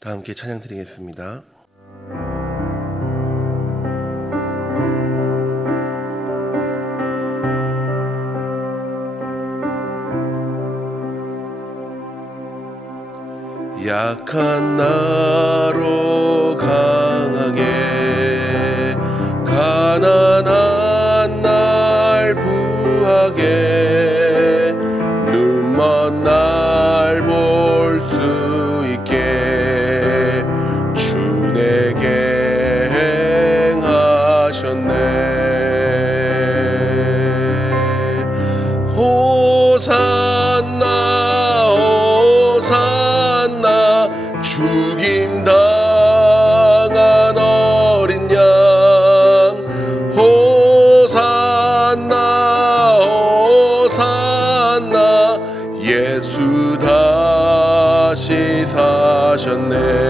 다 함께 찬양 드리겠습니다. 약한 나로 강하게, 가난한 날 부하게, 눈먼 날 볼 수 있게 주 내게 행하셨네. 호산나 호산나 죽임당한 어린 양, 호산나 호산나 예수 다시 사셨네.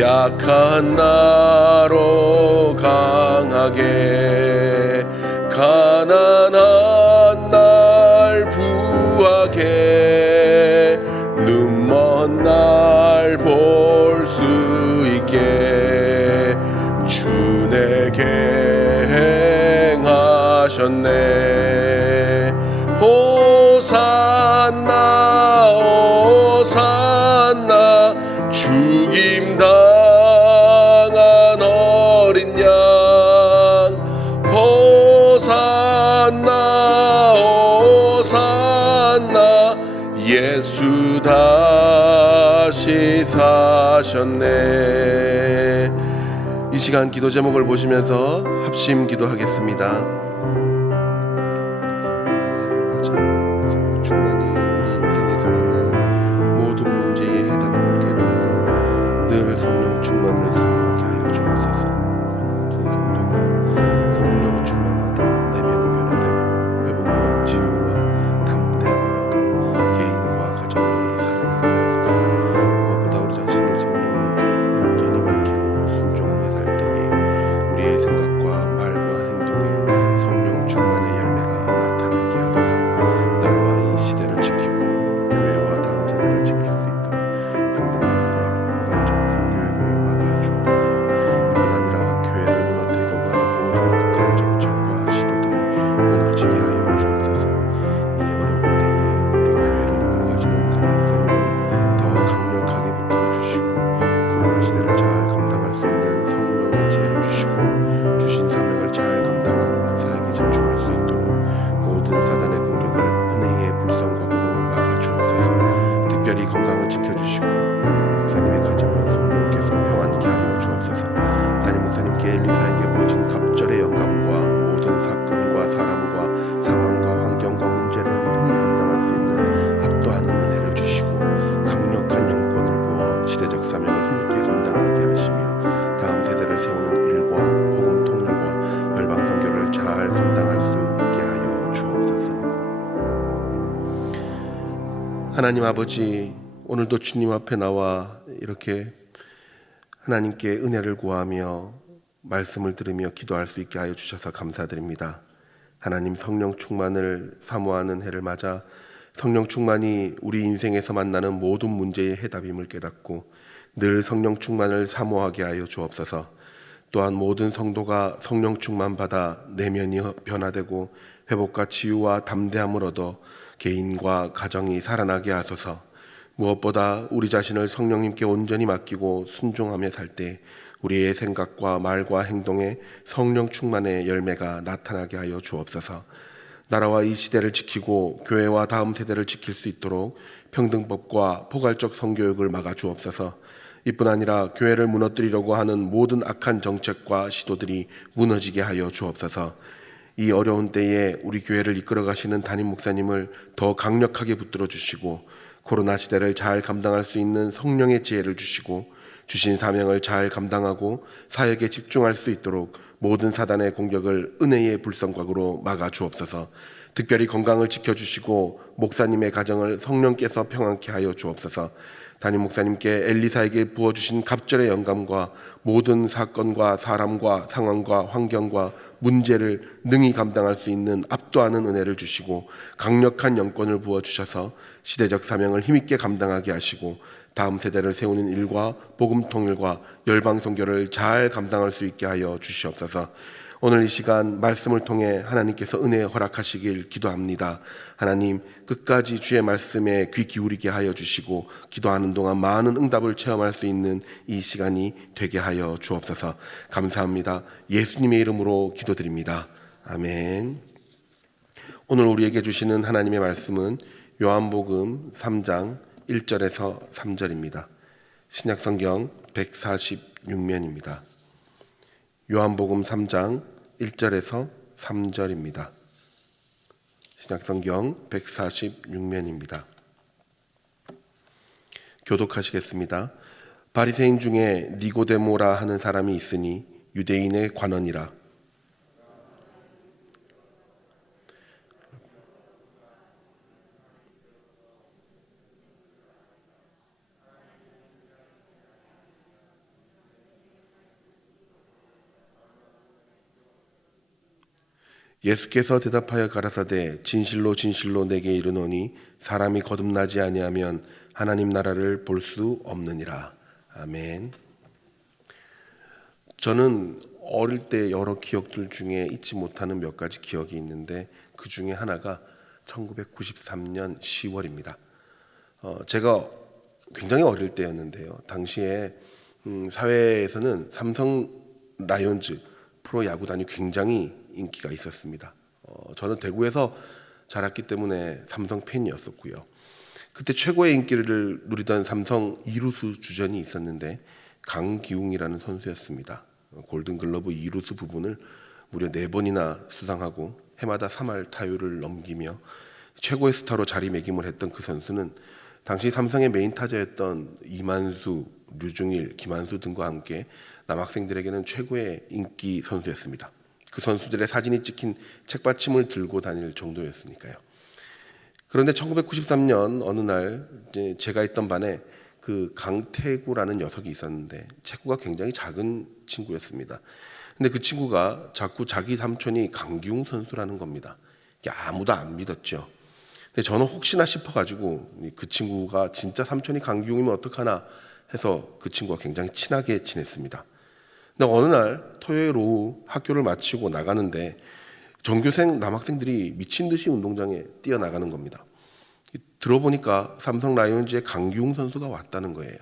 약한 나로 강하게, 가난한 날 부하게, 눈먼 날 볼 수 있게 주 내게 행하셨네. 호산나 호산나 죽임당한 어린 양, 호산나 호산나 예수 다시 사셨네. 이 시간 기도 제목을 보시면서 합심 기도하겠습니다. 충만히 우리 인생에서 만나는 모든 문제의 해답을 깨닫고 늘 성령 충만을 사모하게 하여 주옵소서. 모든 성도가 성령 충만마다 내면이 변화되고 회복과 치유와 담대함으로도 개인과 가정이 살아나게 하소서. 무엇보다 우리 자신을 성령께 온전히 맡기고 순종하며 살 때에 우리의 생각과 말과 행동에 성령 충만의 열매가 나타나게 하소서. 나라와 이 시대를 지키고 교회와 다음 세대를 지킬 수 있도록 평등함과 포괄적 성교육을 막아 주옵소서. 이뿐 아니라 교회를 무너뜨리려고 하는 모든 악한 정책과 시도들이 무너지게 하여 주옵소서. 이 어려운 때에 우리 교회를 이끌어가시는 담임 목사님을 더 강력하게 붙들어 주시고 코로나 시대를 잘 감당할 수 있는 성령의 지혜를 주시고 주신 사명을 잘 감당하고 사역에 집중할 수 있도록 모든 사단의 공격을 은혜의 불성각으로 막아 주옵소서. 특별히 건강을 지켜주시고 목사님의 가정을 성령께서 평안케 하여 주옵소서. 담임 목사님께 엘리사에게 보여진 갑절의 영감과 모든 사건과 사람과 상황과 환경과 문제를 능히 감당할 수 있는 압도하는 은혜를 주시고 강력한 영권을 부어 시대적 사명을 힘있게 감당하게 하시며 다음 세대를 세우는 일과 복음 통일과 열방 선교를 잘 감당할 수 있게 하여 주옵소서. 하나님 아버지, 오늘도 주님 앞에 나와 이렇게 하나님께 은혜를 구하며 말씀을 들으며 기도할 수 있게 하여 주셔서 감사드립니다. 하나님, 성령 충만을 사모하는 해를 맞아 성령 충만이 우리 인생에서 만나는 모든 문제의 해답임을 깨닫고 늘 성령 충만을 사모하게 하여 주옵소서. 또한 모든 성도가 성령 충만 받아 내면이 변화되고 회복과 치유와 담대함을 얻어 개인과 가정이 살아나게 하소서. 무엇보다 우리 자신을 성령님께 온전히 맡기고 순종하며 살 때 우리의 생각과 말과 행동에 성령 충만의 열매가 나타나게 하여 주옵소서. 나라와 이 시대를 지키고 교회와 다음 세대를 지킬 수 있도록 평등법과 포괄적 성교육을 막아 주옵소서. 이뿐 아니라 교회를 무너뜨리려고 하는 모든 악한 정책과 시도들이 무너지게 하여 주옵소서. 이 어려운 때에 우리 교회를 이끌어 가시는 담임 목사님을 더 강력하게 붙들어 주시고 코로나 시대를 잘 감당할 수 있는 성령의 지혜를 주시고 주신 사명을 잘 감당하고 사역에 집중할 수 있도록 모든 사단의 공격을 은혜의 불성각으로 막아 주옵소서. 특별히 건강을 지켜주시고 목사님의 가정을 성령께서 평안케 하여 주옵소서. 담임 목사님께 엘리사에게 부어주신 갑절의 영감과 모든 사건과 사람과 상황과 환경과 문제를 능히 감당할 수 있는 압도하는 은혜를 주시고 강력한 영권을 부어주셔서 시대적 사명을 힘있게 감당하게 하시고 다음 세대를 세우는 일과 복음 통일과 열방 선교를 잘 감당할 수 있게 하여 주시옵소서. 오늘 이 시간 말씀을 통해 하나님께서 은혜 허락하시길 기도합니다. 하나님, 끝까지 주의 말씀에 귀 기울이게 하여 주시고 기도하는 동안 많은 응답을 체험할 수 있는 이 시간이 되게 하여 주옵소서. 감사합니다. 예수님의 이름으로 기도드립니다. 아멘. 오늘 우리에게 주시는 하나님의 말씀은 요한복음 3장 1절에서 3절입니다. 신약성경 146면입니다. 요한복음 3장 1절에서 3절입니다. 신약성경 146면입니다. 교독하시겠습니다. 바리새인 중에 니고데모라 하는 사람이 있으니 유대인의 관원이라. 예수께서 대답하여 가라사대 진실로 진실로 내게 이르노니 사람이 거듭나지 아니하면 하나님 나라를 볼 수 없느니라. 아멘. 저는 어릴 때 여러 기억들 중에 잊지 못하는 몇 가지 기억이 있는데 그 중에 하나가 1993년 10월입니다. 제가 굉장히 어릴 때였는데요. 당시에 사회에서는 삼성 라이온즈 프로야구단이 굉장히 인기가 있었습니다. 저는 대구에서 자랐기 때문에 삼성 팬이었었고요. 그때 최고의 인기를 누리던 삼성 이루수 주전이 있었는데 강기웅이라는 선수였습니다. 골든글러브 이루수 부분을 무려 4번이나 수상하고 해마다 3할 타율을 넘기며 최고의 스타로 자리매김을 했던 그 선수는 당시 삼성의 메인 타자였던 이만수, 류중일, 김한수 등과 함께 남학생들에게는 최고의 인기 선수였습니다. 그 선수들의 사진이 찍힌 책받침을 들고 다닐 정도였으니까요. 그런데 1993년 어느 날 제가 있던 반에 그 강태구라는 녀석이 있었는데 체구가 굉장히 작은 친구였습니다. 근데 그 친구가 자꾸 자기 삼촌이 강기웅 선수라는 겁니다. 아무도 안 믿었죠. 근데 저는 혹시나 싶어가지고 그 친구가 진짜 삼촌이 강기웅이면 어떡하나 해서 그 친구와 굉장히 친하게 지냈습니다. 근데 어느 날 토요일 오후 학교를 마치고 나가는데 전교생 남학생들이 미친 듯이 운동장에 뛰어나가는 겁니다. 들어보니까 삼성 라이온즈의 강기웅 선수가 왔다는 거예요.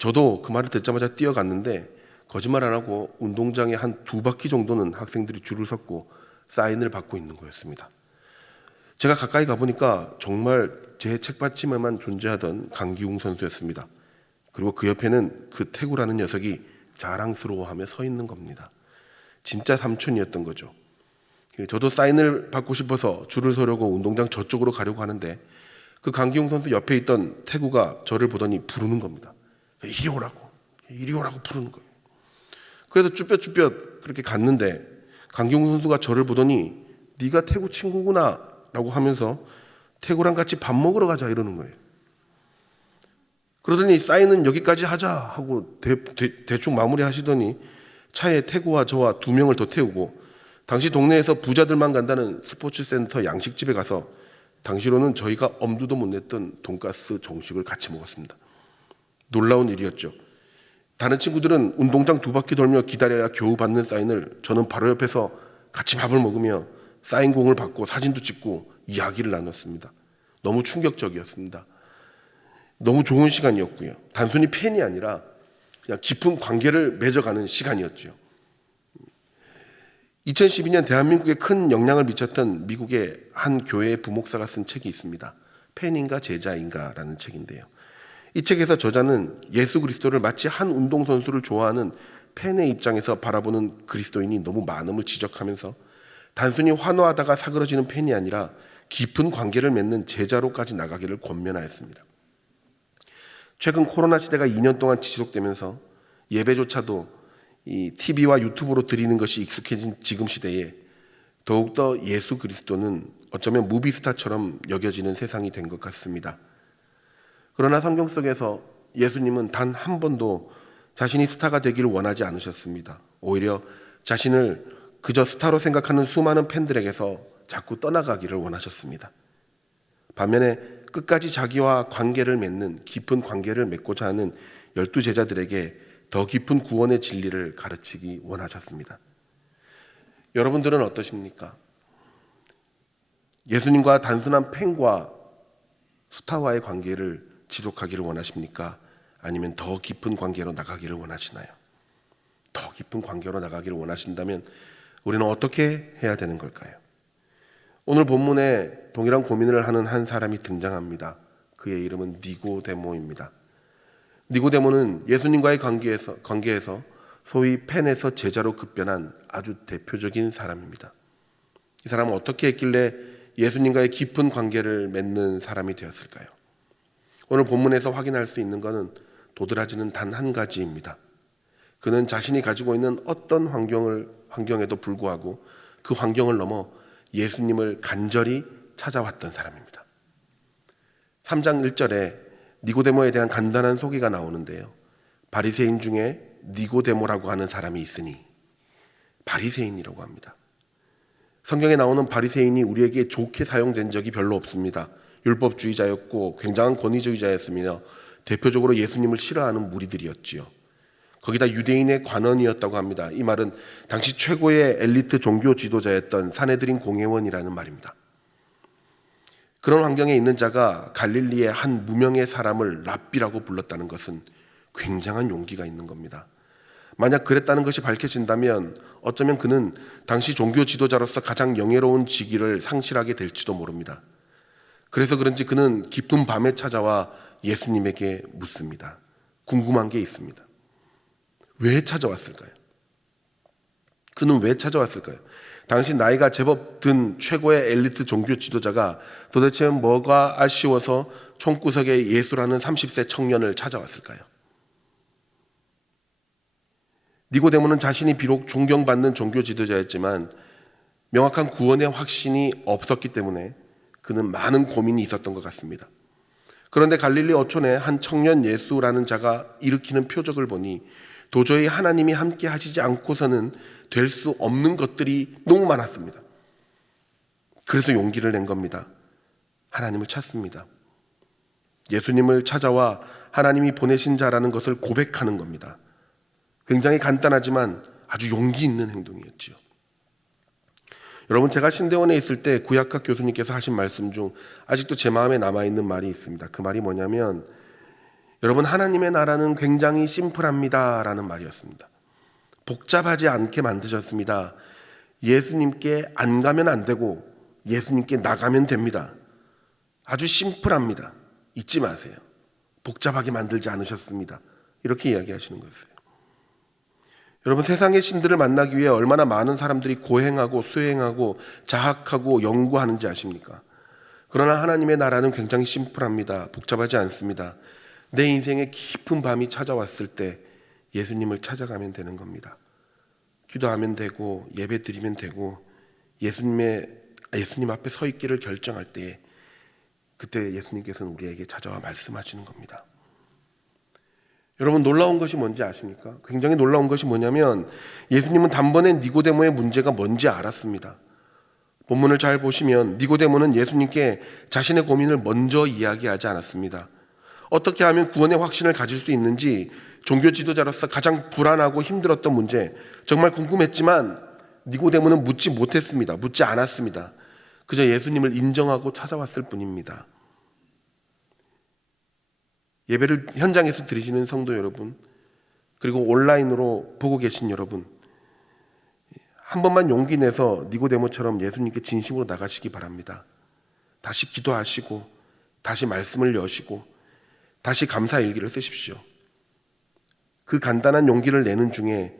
저도 그 말을 듣자마자 뛰어갔는데 거짓말 안 하고 운동장에 한 2바퀴 정도는 학생들이 줄을 섰고 사인을 받고 있는 거였습니다. 제가 가까이 가보니까 정말 제 책받침에만 존재하던 강기웅 선수였습니다. 그리고 그 옆에는 그 태구라는 녀석이 자랑스러워하며 서 있는 겁니다. 진짜 삼촌이었던 거죠. 저도 사인을 받고 싶어서 줄을 서려고 운동장 저쪽으로 가려고 하는데 그 강기웅 선수 옆에 있던 태구가 저를 보더니 부르는 겁니다. 이리 오라고 부르는 거예요. 그래서 쭈뼛쭈뼛 그렇게 갔는데 강기웅 선수가 저를 보더니 네가 태구 친구구나 라고 하면서 태구랑 같이 밥 먹으러 가자 이러는 거예요. 그러더니 사인은 여기까지 하자 하고 대충 마무리 하시더니 차에 태구와 저와 2명을 더 태우고 당시 동네에서 부자들만 간다는 스포츠센터 양식집에 가서 당시로는 저희가 엄두도 못 냈던 돈가스 정식을 같이 먹었습니다. 놀라운 일이었죠. 다른 친구들은 운동장 2바퀴 돌며 기다려야 겨우 받는 사인을 저는 바로 옆에서 같이 밥을 먹으며 사인공을 받고 사진도 찍고 이야기를 나눴습니다. 너무 충격적이었습니다. 너무 좋은 시간이었고요. 단순히 팬이 아니라 그냥 깊은 관계를 맺어가는 시간이었죠. 2012년 대한민국에 큰 영향을 미쳤던 미국의 한 교회의 부목사가 쓴 책이 있습니다. 팬인가 제자인가 라는 책인데요. 이 책에서 저자는 예수 그리스도를 마치 한 운동선수를 좋아하는 팬의 입장에서 바라보는 그리스도인이 너무 많음을 지적하면서 단순히 환호하다가 사그러지는 팬이 아니라 깊은 관계를 맺는 제자로까지 나가기를 권면하였습니다. 최근 코로나 시대가 2년 동안 지속되면서 예배조차도 이 TV와 유튜브로 드리는 것이 익숙해진 지금 시대에 더욱더 예수 그리스도는 어쩌면 무비스타처럼 여겨지는 세상이 된 것 같습니다. 그러나 성경 속에서 예수님은 단 한 번도 자신이 스타가 되기를 원하지 않으셨습니다. 오히려 자신을 그저 스타로 생각하는 수많은 팬들에게서 자꾸 떠나가기를 원하셨습니다. 반면에 끝까지 자기와 관계를 맺는 깊은 관계를 맺고자 하는 12제자들에게 더 깊은 구원의 진리를 가르치기 원하셨습니다. 여러분들은 어떠십니까? 예수님과 단순한 팬과 스타와의 관계를 지속하기를 원하십니까? 아니면 더 깊은 관계로 나가기를 원하시나요? 더 깊은 관계로 나가기를 원하신다면 우리는 어떻게 해야 되는 걸까요? 오늘 본문에 동일한 고민을 하는 한 사람이 등장합니다. 그의 이름은 니고데모입니다. 니고데모는 예수님과의 관계에서 소위 팬에서 제자로 급변한 아주 대표적인 사람입니다. 이 사람은 어떻게 했길래 예수님과의 깊은 관계를 맺는 사람이 되었을까요? 오늘 본문에서 확인할 수 있는 것은 도드라지는 단 한 가지입니다. 그는 자신이 가지고 있는 어떤 환경에도 불구하고 그 환경을 넘어 예수님을 간절히 찾아왔던 사람입니다. 3장 1절에 니고데모에 대한 간단한 소개가 나오는데요. 바리새인 중에 니고데모라고 하는 사람이 있으니, 바리새인이라고 합니다. 성경에 나오는 바리새인이 우리에게 좋게 사용된 적이 별로 없습니다. 율법주의자였고 굉장한 권위주의자였으며 대표적으로 예수님을 싫어하는 무리들이었지요. 거기다 유대인의 관원이었다고 합니다. 이 말은 당시 최고의 엘리트 종교 지도자였던 사내드린 공회원이라는 말입니다. 그런 환경에 있는 자가 갈릴리의 한 무명의 사람을 랍비라고 불렀다는 것은 굉장한 용기가 있는 겁니다. 만약 그랬다는 것이 밝혀진다면 어쩌면 그는 당시 종교 지도자로서 가장 영예로운 직위를 상실하게 될지도 모릅니다. 그래서 그런지 그는 깊은 밤에 찾아와 예수님에게 묻습니다. 궁금한 게 있습니다. 왜 찾아왔을까요? 그는 왜 찾아왔을까요? 당시 나이가 제법 든 최고의 엘리트 종교 지도자가 도대체 뭐가 아쉬워서 총구석에 예수라는 30세 청년을 찾아왔을까요? 니고데모는 자신이 비록 존경받는 종교 지도자였지만 명확한 구원의 확신이 없었기 때문에 그는 많은 고민이 있었던 것 같습니다. 그런데 갈릴리 어촌에 한 청년 예수라는 자가 일으키는 표적을 보니 도저히 하나님이 함께 하시지 않고서는 될 수 없는 것들이 너무 많았습니다. 그래서 용기를 낸 겁니다. 하나님을 찾습니다. 예수님을 찾아와 하나님이 보내신 자라는 것을 고백하는 겁니다. 굉장히 간단하지만 아주 용기 있는 행동이었지요. 여러분, 제가 신대원에 있을 때 구약학 교수님께서 하신 말씀 중 아직도 제 마음에 남아있는 말이 있습니다. 그 말이 뭐냐면, 여러분, 하나님의 나라는 굉장히 심플합니다 라는 말이었습니다. 복잡하지 않게 만드셨습니다. 예수님께 안 가면 안 되고 예수님께 나가면 됩니다. 아주 심플합니다. 잊지 마세요. 복잡하게 만들지 않으셨습니다. 이렇게 이야기하시는 거였어요. 여러분, 세상의 신들을 만나기 위해 얼마나 많은 사람들이 고행하고 수행하고 자학하고 연구하는지 아십니까? 그러나 하나님의 나라는 굉장히 심플합니다. 복잡하지 않습니다. 내 인생에 깊은 밤이 찾아왔을 때 예수님을 찾아가면 되는 겁니다. 기도하면 되고 예배 드리면 되고 예수님 앞에 서 있기를 결정할 때 그때 예수님께서는 우리에게 찾아와 말씀하시는 겁니다. 여러분, 놀라운 것이 뭔지 아십니까? 굉장히 놀라운 것이 뭐냐면 예수님은 단번에 니고데모의 문제가 뭔지 알았습니다. 본문을 잘 보시면 니고데모는 예수님께 자신의 고민을 먼저 이야기하지 않았습니다. 어떻게 하면 구원의 확신을 가질 수 있는지 종교 지도자로서 가장 불안하고 힘들었던 문제, 정말 궁금했지만 니고데모는 묻지 못했습니다. 묻지 않았습니다. 그저 예수님을 인정하고 찾아왔을 뿐입니다. 예배를 현장에서 드리시는 성도 여러분, 그리고 온라인으로 보고 계신 여러분, 한 번만 용기 내서 니고데모처럼 예수님께 진심으로 나가시기 바랍니다. 다시 기도하시고 다시 말씀을 여시고 다시 감사일기를 쓰십시오. 그 간단한 용기를 내는 중에,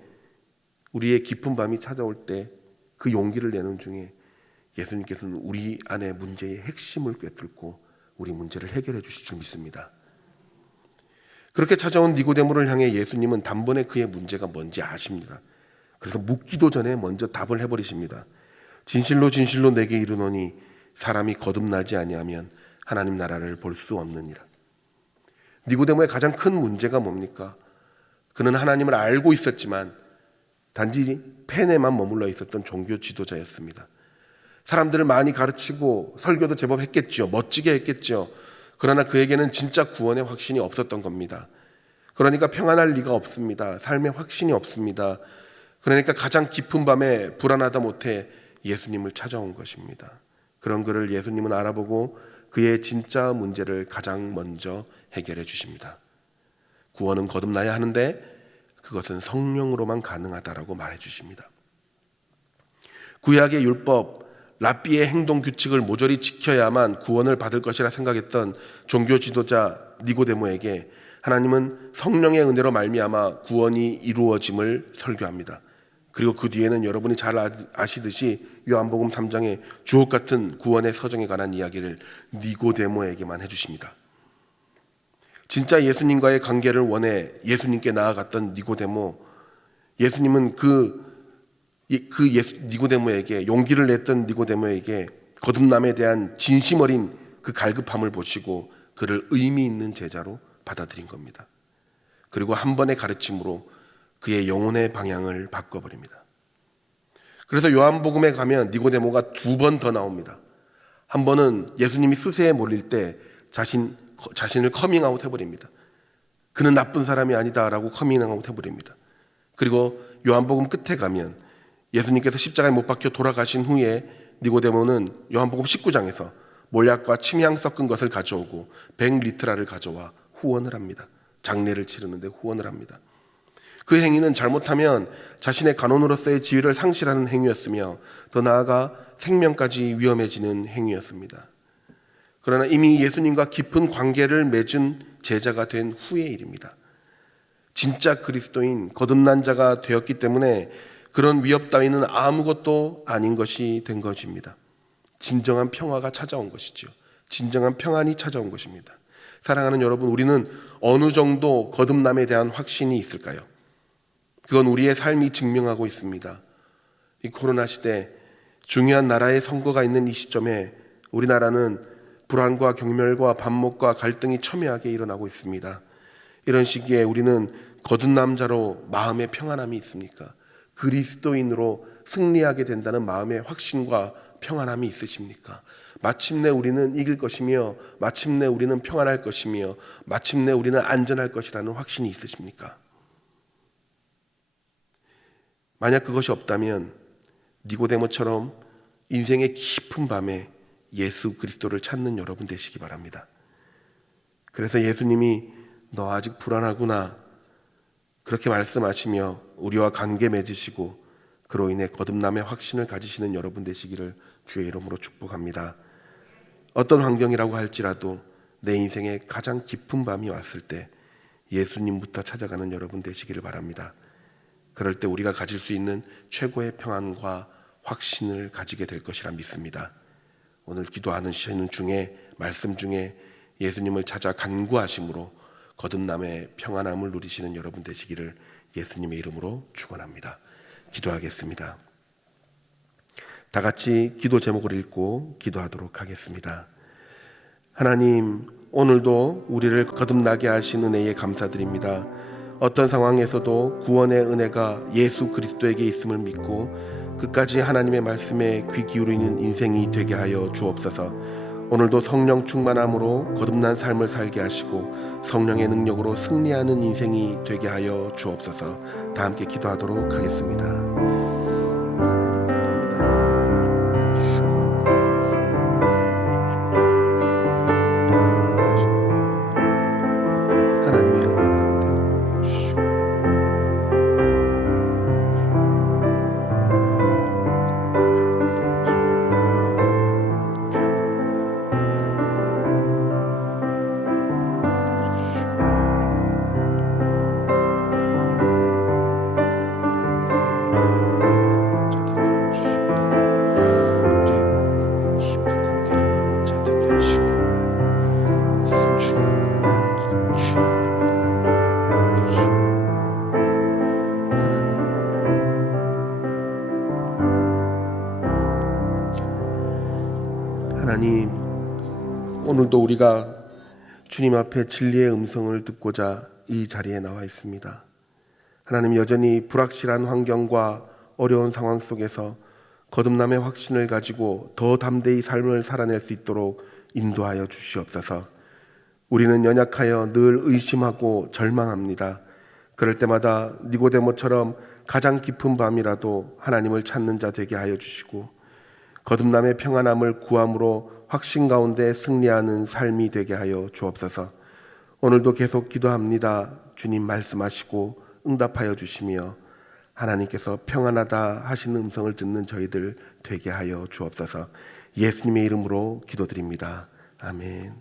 우리의 깊은 밤이 찾아올 때 그 용기를 내는 중에 예수님께서는 우리 안의 문제의 핵심을 꿰뚫고 우리 문제를 해결해 주실 줄 믿습니다. 그렇게 찾아온 니고데모를 향해 예수님은 단번에 그의 문제가 뭔지 아십니다. 그래서 묻기도 전에 먼저 답을 해버리십니다. 진실로 진실로 내게 이르노니 사람이 거듭나지 아니하면 하나님 나라를 볼 수 없느니라. 니고데모의 가장 큰 문제가 뭡니까? 그는 하나님을 알고 있었지만 단지 펜에만 머물러 있었던 종교 지도자였습니다. 사람들을 많이 가르치고 설교도 제법 했겠죠. 멋지게 했겠죠. 그러나 그에게는 진짜 구원의 확신이 없었던 겁니다. 그러니까 평안할 리가 없습니다. 삶의 확신이 없습니다. 그러니까 가장 깊은 밤에 불안하다 못해 예수님을 찾아온 것입니다. 그런 그를 예수님은 알아보고 그의 진짜 문제를 가장 먼저 해결해 주십니다. 구원은 거듭나야 하는데 그것은 성령으로만 가능하다라고 말해 주십니다. 구약의 율법, 랍비의 행동 규칙을 모조리 지켜야만 구원을 받을 것이라 생각했던 종교 지도자 니고데모에게 하나님은 성령의 은혜로 말미암아 구원이 이루어짐을 설교합니다. 그리고 그 뒤에는 여러분이 잘 아시듯이 요한복음 3장의 주옥 같은 구원의 서정에 관한 이야기를 니고데모에게만 해주십니다. 진짜 예수님과의 관계를 원해 예수님께 나아갔던 니고데모, 예수님은 니고데모에게, 용기를 냈던 니고데모에게 거듭남에 대한 진심 어린 그 갈급함을 보시고 그를 의미 있는 제자로 받아들인 겁니다. 그리고 한 번의 가르침으로 그의 영혼의 방향을 바꿔버립니다. 그래서 요한복음에 가면 니고데모가 2번 더 나옵니다. 한 번은 예수님이 수세에 몰릴 때 자신을 커밍아웃 해버립니다. 그는 나쁜 사람이 아니다라고 커밍아웃 해버립니다. 그리고 요한복음 끝에 가면 예수님께서 십자가에 못 박혀 돌아가신 후에 니고데모는 요한복음 19장에서 몰약과 침향 섞은 것을 가져오고 100리트라를 가져와 후원을 합니다. 장례를 치르는데 후원을 합니다. 그 행위는 잘못하면 자신의 간원으로서의 지위를 상실하는 행위였으며 더 나아가 생명까지 위험해지는 행위였습니다. 그러나 이미 예수님과 깊은 관계를 맺은 제자가 된 후의 일입니다. 진짜 그리스도인 거듭난 자가 되었기 때문에 그런 위협 따위는 아무것도 아닌 것이 된 것입니다. 진정한 평화가 찾아온 것이죠. 진정한 평안이 찾아온 것입니다. 사랑하는 여러분, 우리는 어느 정도 거듭남에 대한 확신이 있을까요? 그건 우리의 삶이 증명하고 있습니다. 이 코로나 시대, 중요한 나라의 선거가 있는 이 시점에 우리나라는 불안과 경멸과 반목과 갈등이 첨예하게 일어나고 있습니다. 이런 시기에 우리는 거듭남 자로 마음의 평안함이 있습니까? 그리스도인으로 승리하게 된다는 마음의 확신과 평안함이 있으십니까? 마침내 우리는 이길 것이며 마침내 우리는 평안할 것이며 마침내 우리는 안전할 것이라는 확신이 있으십니까? 만약 그것이 없다면 니고데모처럼 인생의 깊은 밤에 예수 그리스도를 찾는 여러분 되시기 바랍니다. 그래서 예수님이 너 아직 불안하구나 그렇게 말씀하시며 우리와 관계 맺으시고 그로 인해 거듭남의 확신을 가지시는 여러분 되시기를 주의 이름으로 축복합니다. 어떤 환경이라고 할지라도 내 인생에 가장 깊은 밤이 왔을 때 예수님부터 찾아가는 여러분 되시기를 바랍니다. 그럴 때 우리가 가질 수 있는 최고의 평안과 확신을 가지게 될 것이라 믿습니다. 오늘 기도하는 시간 중에 말씀 중에 예수님을 찾아 간구하심으로 거듭남의 평안함을 누리시는 여러분 되시기를 예수님의 이름으로 축원합니다. 기도하겠습니다. 다 같이 기도 제목을 읽고 기도하도록 하겠습니다. 하나님, 오늘도 우리를 거듭나게 하신 은혜에 감사드립니다. 어떤 상황에서도 구원의 은혜가 예수 그리스도에게 있음을 믿고 끝까지 하나님의 말씀에 귀 기울이는 인생이 되게 하여 주옵소서. 오늘도 성령 충만함으로 거듭난 삶을 살게 하시고 성령의 능력으로 승리하는 인생이 되게 하여 주옵소서. 다 함께 기도하도록 하겠습니다. 하나님, 오늘도 우리가 주님 앞에 진리의 음성을 듣고자 이 자리에 나와 있습니다. 하나님, 여전히 불확실한 환경과 어려운 상황 속에서 거듭남의 확신을 가지고 더 담대히 삶을 살아낼 수 있도록 인도하여 주시옵소서. 우리는 연약하여 늘 의심하고 절망합니다. 그럴 때마다 니고데모처럼 가장 깊은 밤이라도 하나님을 찾는 자 되게 하여 주시고, 거듭남의 평안함을 구함으로 확신 가운데 승리하는 삶이 되게 하여 주옵소서. 오늘도 계속 기도합니다. 주님 말씀하시고 응답하여 주시며 하나님께서 평안하다 하시는 음성을 듣는 저희들 되게 하여 주옵소서. 예수님의 이름으로 기도드립니다. 아멘.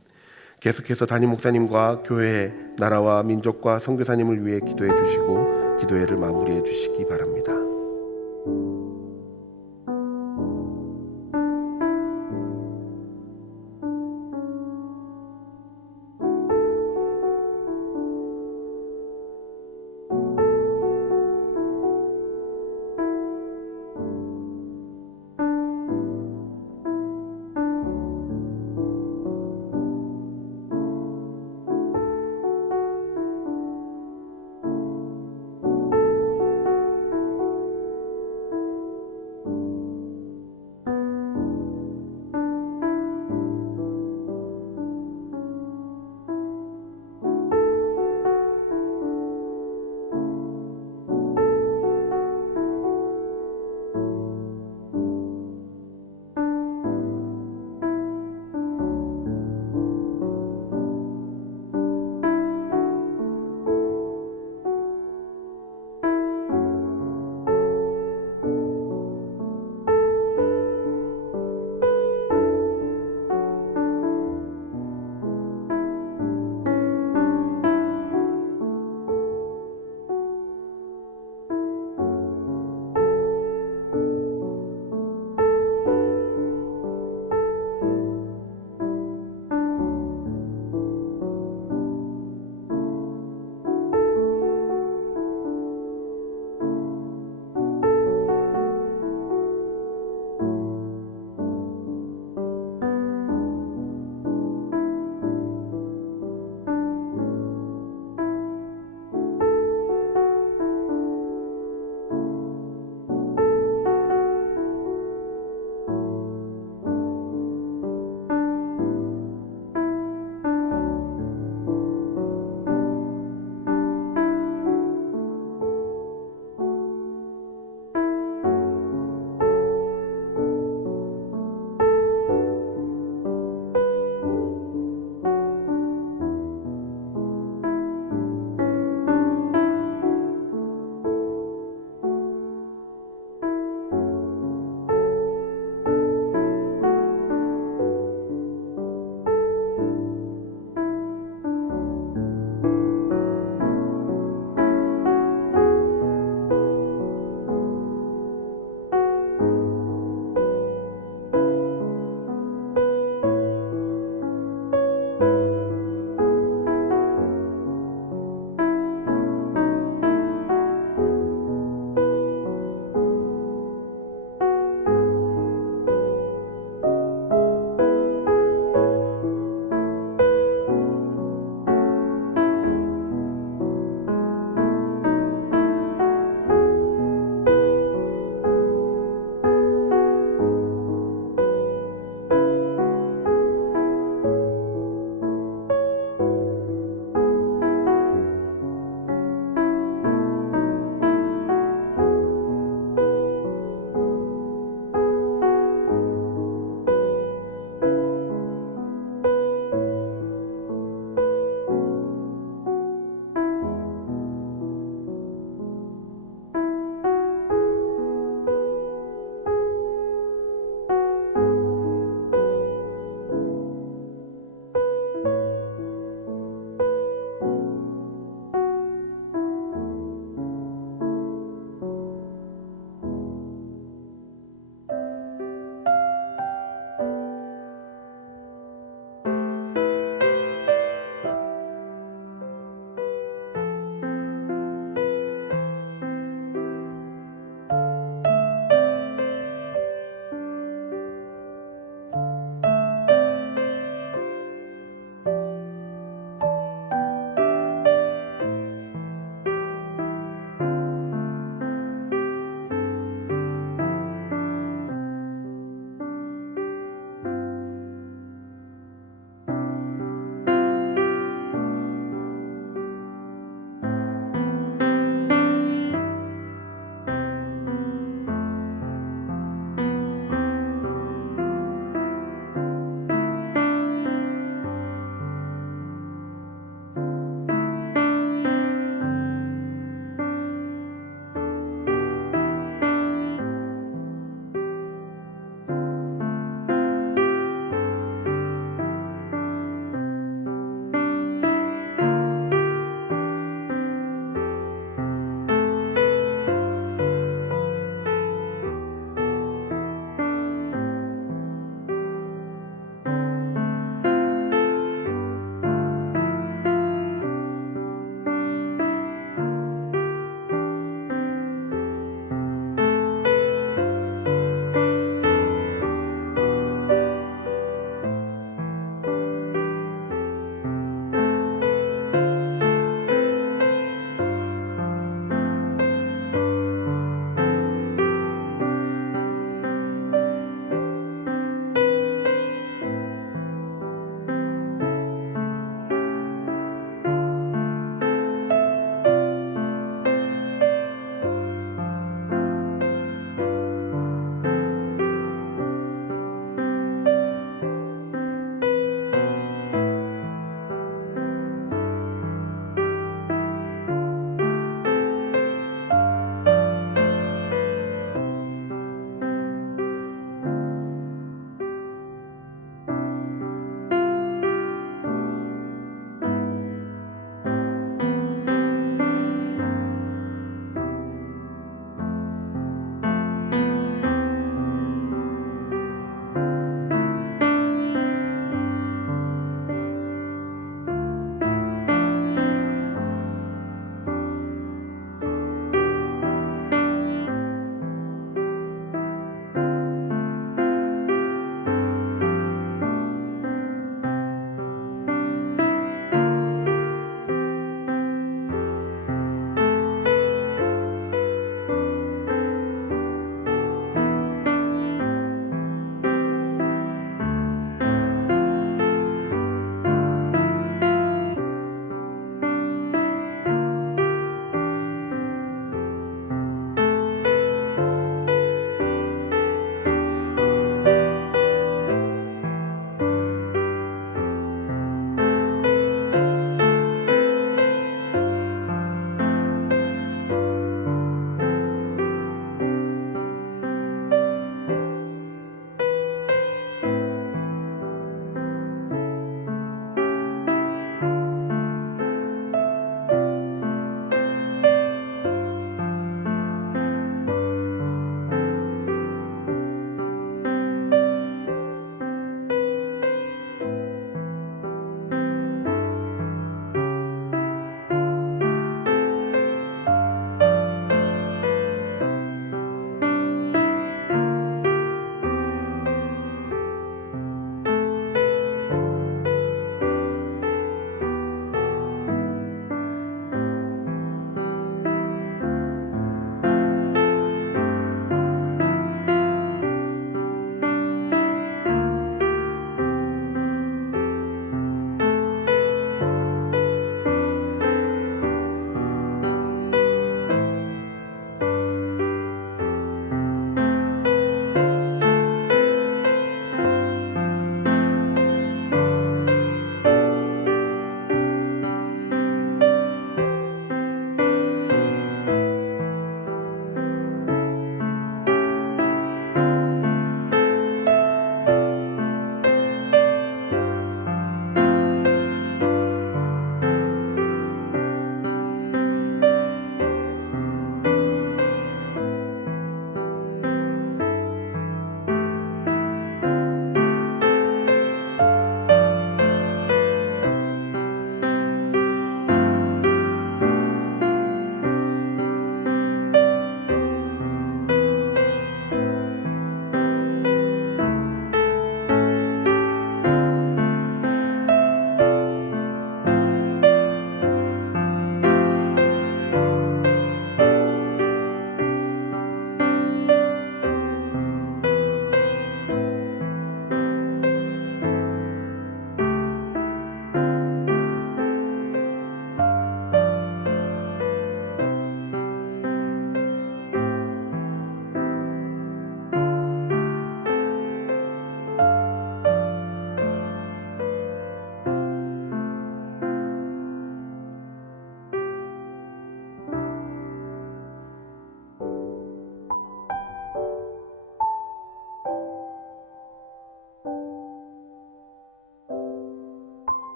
계속해서 담임 목사님과 교회, 나라와 민족과 선교사님을 위해 기도해 주시고 기도회를 마무리해 주시기 바랍니다.